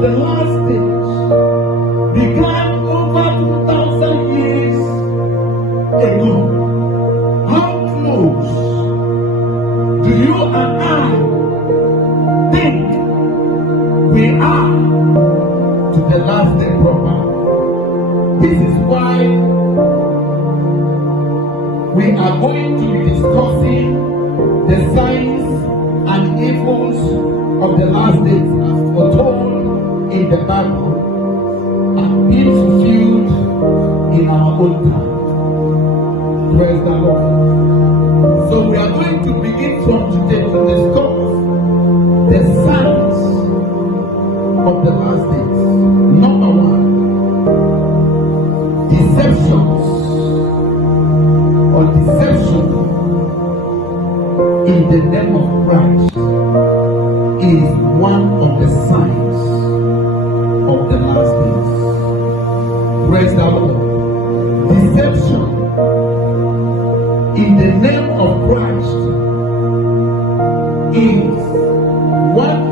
of the last stage began over 2,000 years ago. How close do you and I think we are to the last day proper? This is why we are going to be discussing the signs and evils of the last days as foretold in the Bible and being fulfilled in our own time. Praise the Lord. So we are going to begin from today to discuss the signs of the last days. Number one, deceptions or deception in the name of Christ is one of the signs of the last days. Praise the Lord. Deception in the name of Christ is one